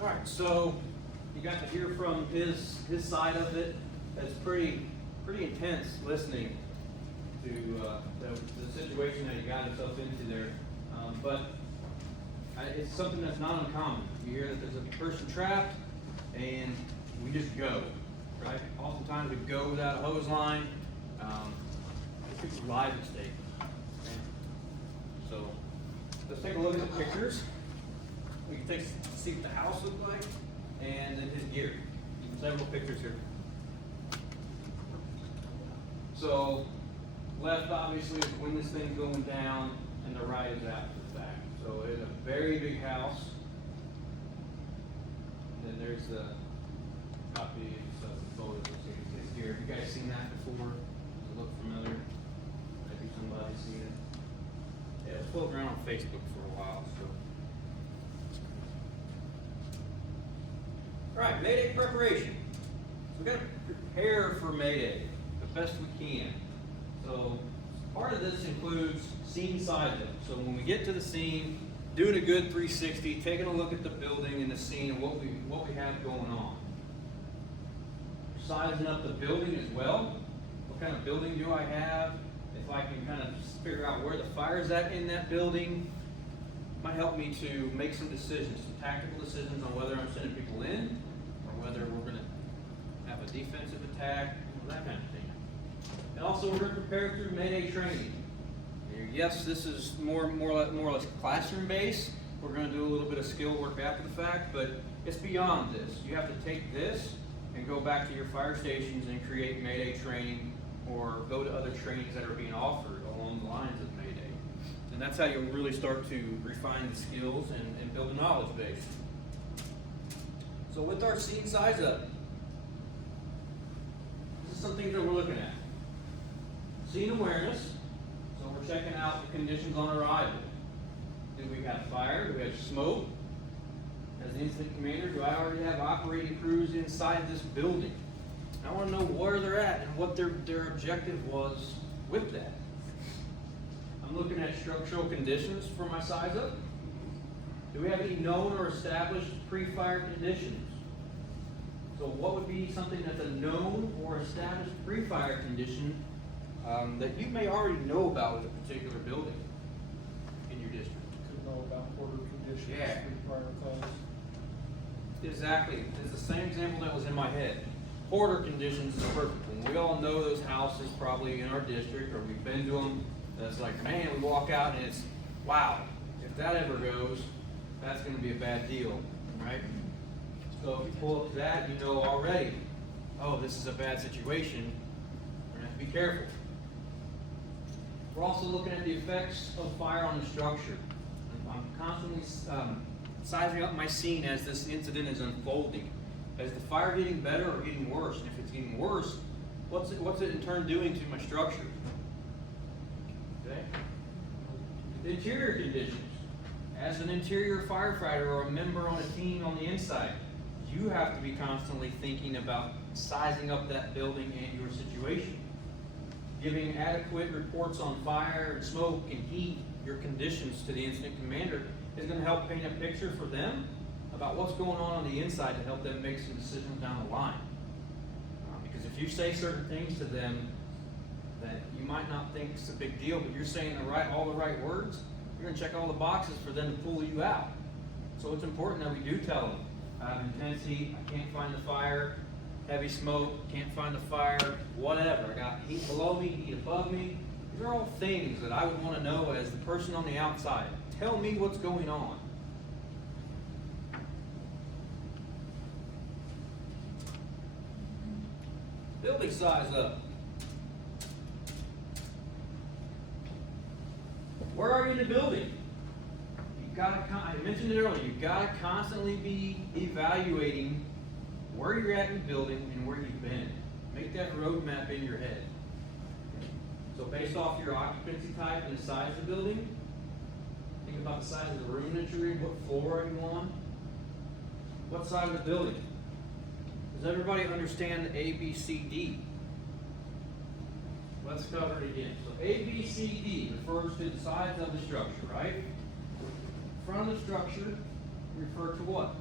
All right, so you got to hear from his side of it. It's pretty intense listening to the situation that he got himself into there. But it's something that's not uncommon. You hear that there's a person trapped, and we just go, right? Oftentimes we go without a hose line. People's lives at stake. Okay? So let's take a look at the pictures. We can see what the house looked like, and then his gear. Several pictures here. So left obviously is when this thing's going down, and the right is after the fact. So it's a very big house. And then there's the copy of the photos of his gear. Have you guys seen that before? Does it look familiar? Maybe somebody's seen it. Yeah, it's floating around on Facebook for a while. So. All right, Mayday preparation. So we've got to prepare for Mayday the best we can. So part of this includes scene sizing. So when we get to the scene, doing a good 360, taking a look at the building and the scene and what we have going on. Sizing up the building as well. What kind of building do I have? If I can kind of figure out where the fire's at in that building, might help me to make some decisions, some tactical decisions on whether I'm sending people in or whether we're going to have a defensive attack, that kind of thing. And also we're going to prepare through Mayday training. Yes, this is more or less classroom based. We're going to do a little bit of skill work after the fact, but it's beyond this. You have to take this and go back to your fire stations and create Mayday training, or go to other trainings that are being offered along the lines of Mayday. And that's how you'll really start to refine the skills and build a knowledge base. So with our scene size up, this is some things that we're looking at. Scene awareness. So we're checking out the conditions on arrival. Do we have fire? Do we have smoke? As the incident commander, do I already have operating crews inside this building? I want to know where they're at and what their objective was with that. I'm looking at structural conditions for my size up. Do we have any known or established pre-fire conditions? So what would be something that's a known or established pre-fire condition that you may already know about with a particular building in your district? Could know about border conditions, Yeah. prior cause. Exactly. It's the same example that was in my head. Hoarder conditions is a perfect one. We all know those houses probably in our district, or we've been to them. That's like, man, we walk out and it's, wow, if that ever goes, that's going to be a bad deal, right? So if you pull up to that, you know already, oh, this is a bad situation. We're going to have to be careful. We're also looking at the effects of fire on the structure. I'm constantly sizing up my scene as this incident is unfolding. Is the fire getting better or getting worse? And if it's getting worse, what's it in turn doing to my structure? Okay. The interior conditions. As an interior firefighter or a member on a team on the inside, you have to be constantly thinking about sizing up that building and your situation. Giving adequate reports on fire and smoke and heat, your conditions to the incident commander is going to help paint a picture for them about what's going on the inside to help them make some decisions down the line. Because if you say certain things to them that you might not think is a big deal, but you're saying all the right words, you're going to check all the boxes for them to pull you out. So it's important that we do tell them, I have intense heat, I can't find the fire, heavy smoke, can't find the fire, whatever. I got heat below me, heat above me. These are all things that I would want to know as the person on the outside. Tell me what's going on. Building size up. Where are you in the building? I mentioned it earlier, you've got to constantly be evaluating where you're at in the building and where you've been. Make that roadmap in your head. So based off your occupancy type and the size of the building, think about the size of the room that you're in, what floor are you on, what side of the building. Does everybody understand the ABCD? Let's cover it again. So ABCD refers to the size of the structure, right? Front of the structure refer to what?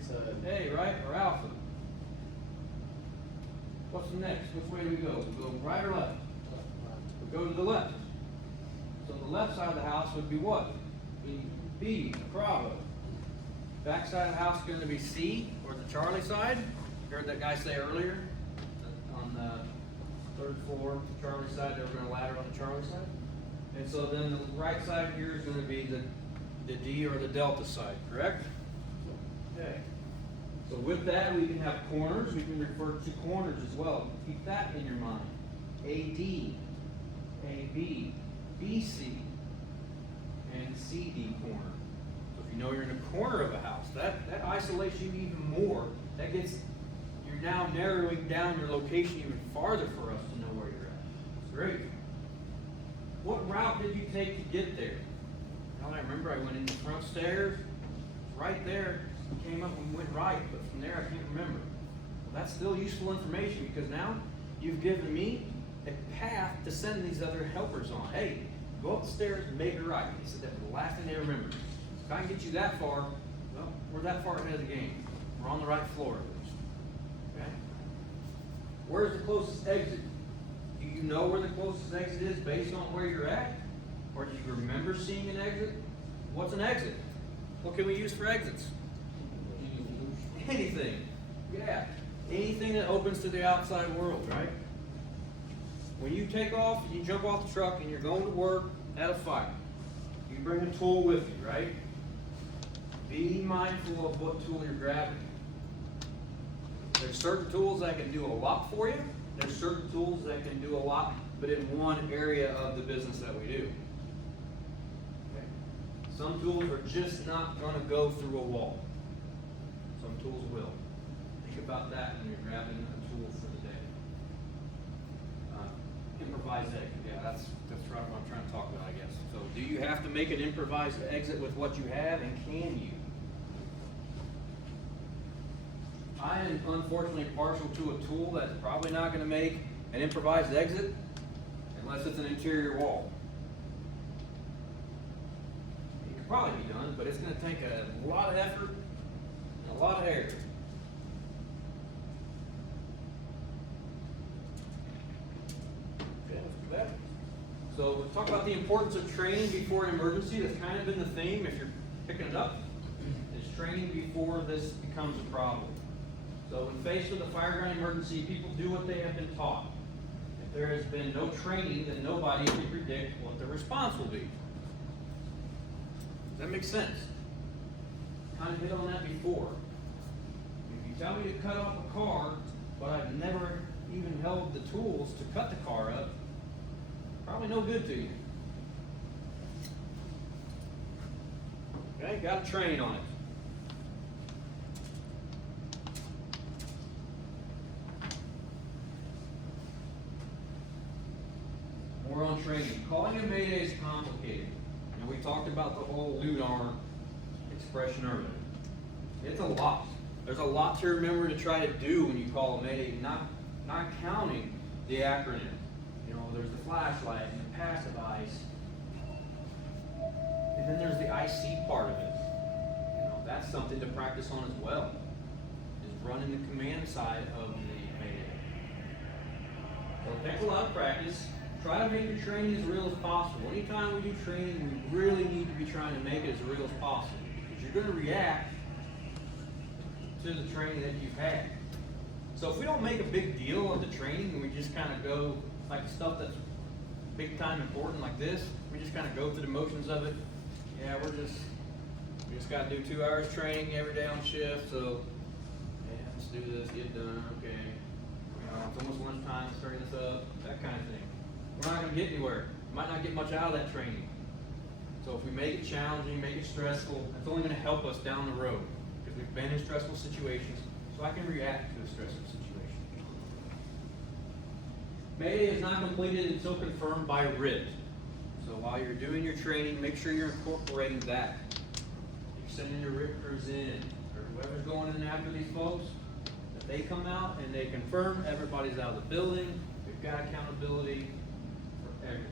Creekside. A, right, or Alpha? What's the next? Which way do we go? We go right or left? We go to the left. So the left side of the house would be what? Be B, Bravo. Back side of the house is gonna be C, or the Charlie side. You heard that guy say earlier, on the third floor, Charlie side, they were gonna ladder on the Charlie side. And so then the right side here is gonna be the D or the Delta side, correct? Okay. So with that, we can have corners, we can refer to corners as well. Keep that in your mind. AD, AB, BC, and CD corner. So if you know you're in a corner of a house, that isolates you even more. That gets, you're now narrowing down your location even farther for us to know where you're at. It's great. What route did you take to get there? Well, I remember I went in the front stairs, right there, came up and went right, but from there I can't remember. Well, that's still useful information because now you've given me a path to send these other helpers on. Hey, go up the stairs and make it right. He said that was the last thing they remembered. If I can get you that far, well, we're that far ahead of the game. We're on the right floor at least. Okay? Where's the closest exit? Do you know where the closest exit is based on where you're at? Or do you remember seeing an exit? What's an exit? What can we use for exits? Anything. Yeah. Anything that opens to the outside world, right? When you take off, you jump off the truck and you're going to work at a fire. You bring a tool with you, right? Be mindful of what tool you're grabbing. There's certain tools that can do a lot for you. There's certain tools that can do a lot, but in one area of the business that we do. Okay? Some tools are just not going to go through a wall. Some tools will. Think about that when you're grabbing a tool for the day. Improvised exit. Yeah, that's right what I'm trying to talk about, I guess. So, do you have to make an improvised exit with what you have, and can you? I am unfortunately partial to a tool that's probably not going to make an improvised exit unless it's an interior wall. It could probably be done, but it's going to take a lot of effort and a lot of air. Okay, let's do that. So we'll talk about the importance of training before an emergency. That's kind of been the theme, if you're picking it up, is training before this becomes a problem. So when faced with a fire ground emergency, people do what they have been taught. If there has been no training, then nobody can predict what the response will be. Does that make sense? Kind of hit on that before. If you tell me to cut off a car, but I've never even held the tools to cut the car up, probably no good to you. Okay, got to train on it. More on training. Calling a mayday is complicated. And we talked about the whole lunar expression earlier. It's a lot. There's a lot to remember to try to do when you call a mayday, not counting the acronym. You know, there's the flashlight and the passive ice. And then there's the IC part of it. You know, that's something to practice on as well. Is running the command side of the mayday. So it takes a lot of practice. Try to make your training as real as possible. Anytime we do training, we really need to be trying to make it as real as possible. Because you're going to react to the training that you've had. So if we don't make a big deal of the training and we just kind of go like stuff that's big time important like this, we just kind of go through the motions of it. Yeah, we just got to do 2 hours training every day on shift. So yeah, let's do this, get done, okay. You know, it's almost lunchtime, let's hurry this up, that kind of thing. We're not going to get anywhere. Might not get much out of that training. So if we make it challenging, make it stressful, it's only going to help us down the road. Because we've been in stressful situations, so I can react to a stressful situation. Mayday is not completed until confirmed by writ. So while you're doing your training, make sure you're incorporating that. You're sending your writ crews in, or whoever's going in after these folks, that they come out and they confirm everybody's out of the building, we've got accountability. Everyone.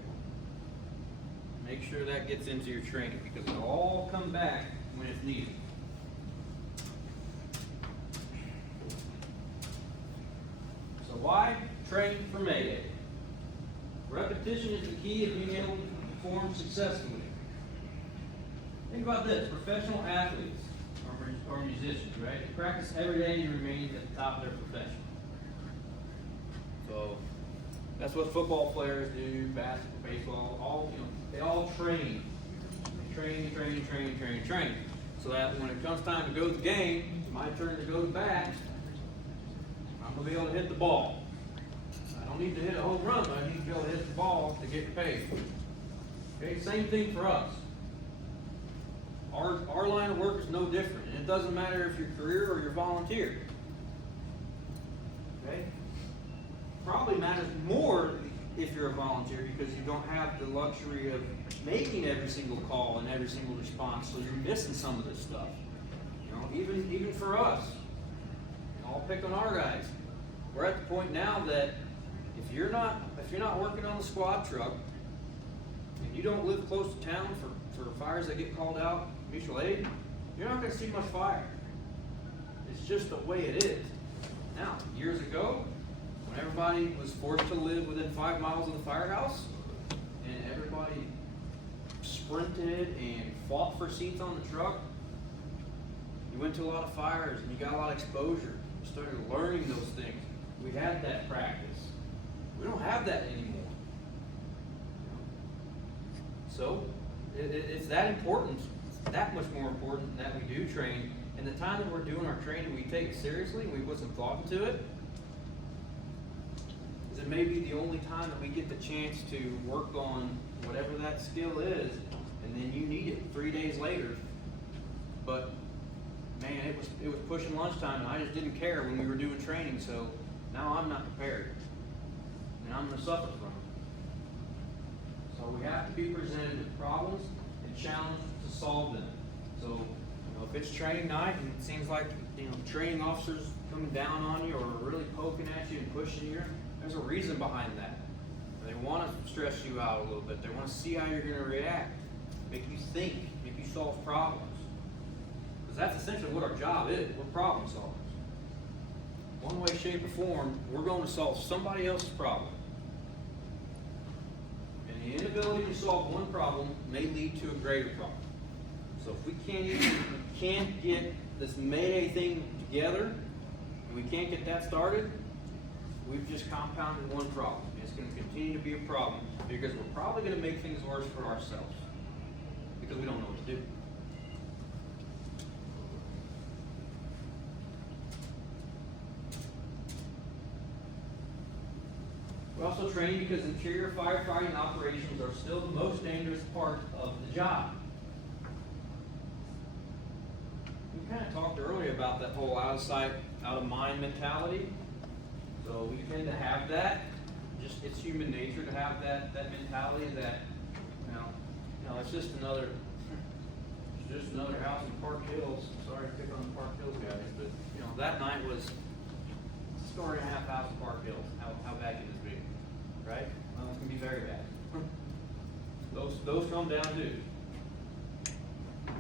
Make sure that gets into your training because it'll all come back when it's needed. why? Train for Mayday. Repetition is the key to being able to perform successfully. Think about this, professional athletes or musicians, right? They practice every day to remain at the top of their profession. So that's what football players do, basketball, baseball, all, they all train. They train. So that when it comes time to go to the game, it's my turn to go to bat, I'm gonna be able to hit the ball. I don't need to hit a home run, but I need to be able to hit the ball to get paid. Okay, same thing for us. Our line of work is no different, and it doesn't matter if you're career or you're volunteer. Okay? Probably matters more if you're a volunteer because you don't have the luxury of making every single call and every single response, so you're missing some of this stuff. Even for us, I'll pick on our guys. We're at the point now that if you're not working on the squad truck and you don't live close to town for fires that get called out, mutual aid, you're not going to see much fire. It's just the way it is. Now, years ago, when everybody was forced to live within 5 miles of the firehouse, and everybody sprinted and fought for seats on the truck, you went to a lot of fires and you got a lot of exposure. You started learning those things. We had that practice. We don't have that anymore. So, it's that important, it's that much more important that we do train. And the time that we're doing our training, we take it seriously, we put some thought into it. Because it may be the only time that we get the chance to work on whatever that skill is, and then you need it 3 days later. But man, it was pushing lunchtime, and I just didn't care when we were doing training, so now I'm not prepared. And I'm going to suffer from it. So we have to be presented with problems and challenged to solve them. So, if it's training night and it seems like, training officers coming down on you or really poking at you and pushing you, there's a reason behind that. They want to stress you out a little bit. They want to see how you're going to react, make you think, make you solve problems. Because that's essentially what our job is. We're problem solvers. One way, shape, or form, we're going to solve somebody else's problem. And the inability to solve one problem may lead to a greater problem. So if we can't get this Mayday thing together, and we can't get that started, we've just compounded one problem. It's going to continue to be a problem because we're probably going to make things worse for ourselves because we don't know what to do. We're also trained because interior firefighting operations are still the most dangerous part of the job. We kind of talked earlier about that whole out of sight, out of mind mentality. So we tend to have that. It's human nature to have that mentality that, it's just another house in Park Hills. Sorry to pick on the Park Hills guys, but that night was a story and a half house in Park Hills. How bad can this be? Right? Well, it's gonna be very bad. Those come down too.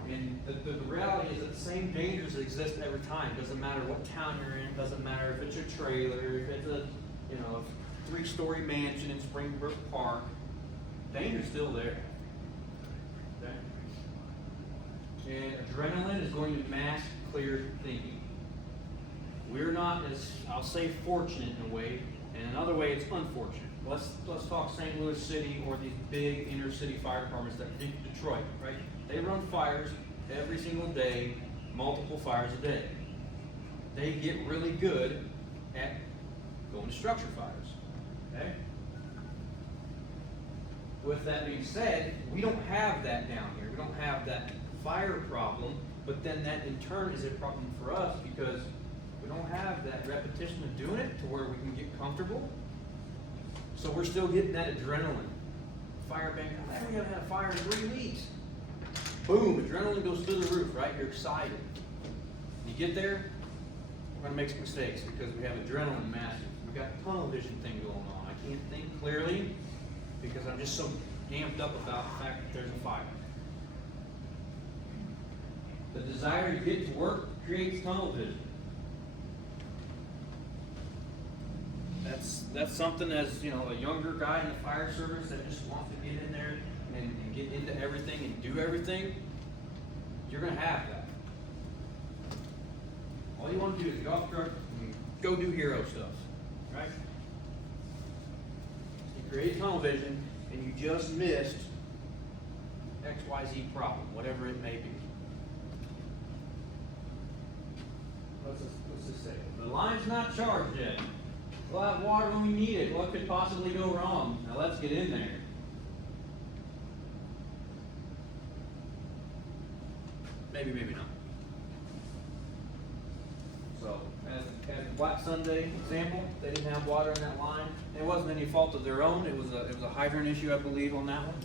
And the reality is that the same dangers exist every time. Doesn't matter what town you're in. Doesn't matter if it's a trailer, if it's a 3-story mansion in Springbrook Park. Danger's still there. Okay? And adrenaline is going to mask clear thinking. We're not as, I'll say, fortunate in a way, and in another way, it's unfortunate. Let's talk St. Louis City or these big inner city fire departments that Detroit, right? They run fires every single day, multiple fires a day. They get really good at going to structure fires. Okay? With that being said, we don't have that down here. We don't have that fire problem, but then that in turn is a problem for us because we don't have that repetition of doing it to where we can get comfortable. So we're still getting that adrenaline. Fire bank, I haven't had a fire in 3 weeks. Boom, adrenaline goes through the roof, right? You're excited. You get there, we're gonna make some mistakes because we have adrenaline massive. We've got a tunnel vision thing going on. I can't think clearly because I'm just so amped up about the fact that there's a fire. The desire to get to work creates tunnel vision. that's something as, you know, a younger guy in the fire service that just wants to get in there and get into everything and do everything, you're gonna have that. All you wanna do is get off the truck and go do hero stuff, right? You create tunnel vision and you just missed XYZ problem, whatever it may be. What's this say? The line's not charged yet. We'll have water when we need it. What could possibly go wrong? Now let's get in there. Maybe, maybe not. So, as Black Sunday example, they didn't have water in that line. It wasn't any fault of their own. It was a hydrant issue, I believe, on that one.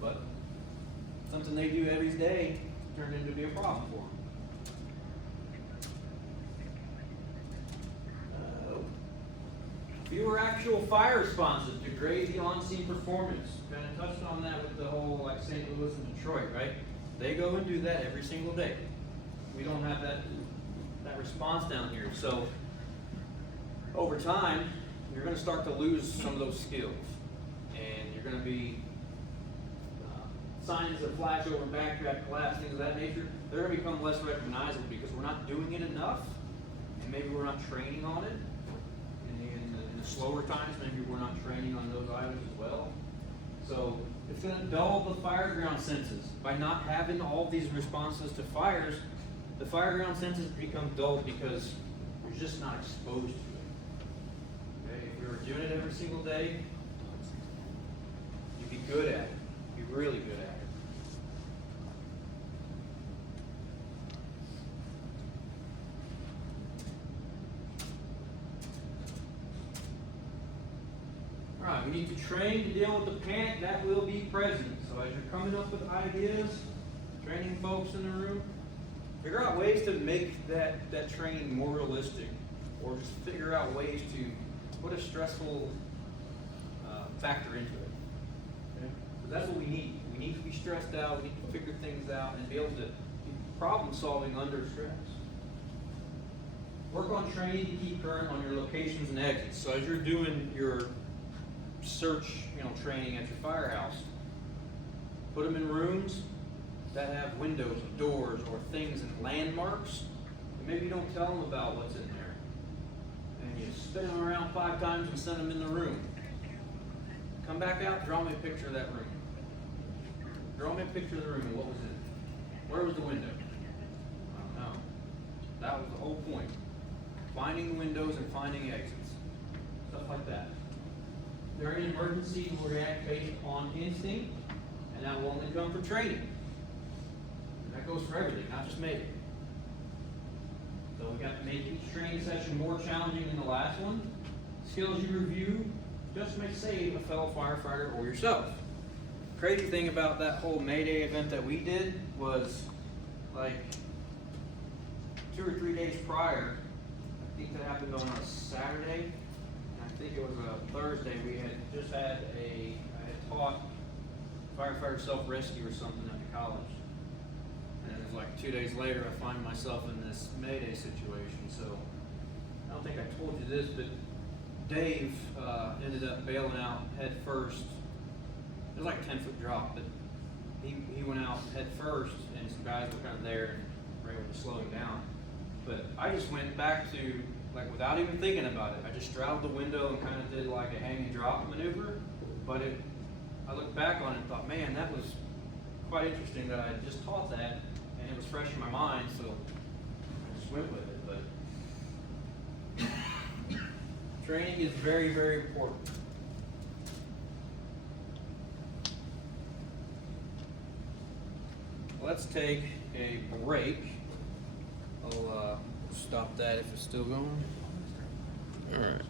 But something they do every day turned into be a problem for them. Fewer actual fire responses degrade the on-scene performance. Kind of touched on that with the whole like St. Louis and Detroit, right? They go and do that every single day. We don't have that response down here. So over time, you're going to start to lose some of those skills, and you're going to be signs of flashover, backtrack, collapse, things of that nature. They're going to become less recognizable because we're not doing it enough, and maybe we're not training on it. In the slower times, maybe we're not training on those items as well. So it's going to dull the fire ground senses. By not having all these responses to fires, the fire ground senses become dulled because you're just not exposed to it. Okay? If we were doing it every single day, you'd be good at it. You'd be really good at it. Alright, we need to train to deal with the panic that will be present. So as you're coming up with ideas, training folks in the room, figure out ways to make that training more realistic, or just figure out ways to put a stressful factor into it. Okay? So that's what we need. We need to be stressed out, we need to figure things out, and be able to be problem solving under stress. Work on training to keep current on your locations and exits. So as you're doing your search, training at your firehouse, put them in rooms that have windows, doors, or things and landmarks. And maybe you don't tell them about what's in there, and you spin them around 5 times and send them in the room. Come back out, draw me a picture of that room. Draw me a picture of the room and what was in it. Where was the window? I don't know. That was the whole point. Finding windows and finding exits. Stuff like that. During an emergency, you will react based on instinct, and that will only come for training. And that goes for everything, not just Mayday. So we got to make each training session more challenging than the last one. Skills you review just may save a fellow firefighter or yourself. Crazy thing about that whole Mayday event that we did was, like, 2 or 3 days prior, I think that happened on a Saturday. I think it was a Thursday, I had taught firefighter self-rescue or something at the college. And it was like 2 days later, I find myself in this Mayday situation. So, I don't think I told you this, but Dave ended up bailing out head first. It was like a 10-foot drop, but he went out head first, and some guys were kind of there and were able to slow him down. But I just went back to, like, without even thinking about it, I just straddled the window and kind of did like a hang and drop maneuver. But I looked back on it and thought, man, that was quite interesting that I had just taught that, and it was fresh in my mind, so I just went with it. But training is very, very important. Let's take a break. I'll stop that if it's still going. All right.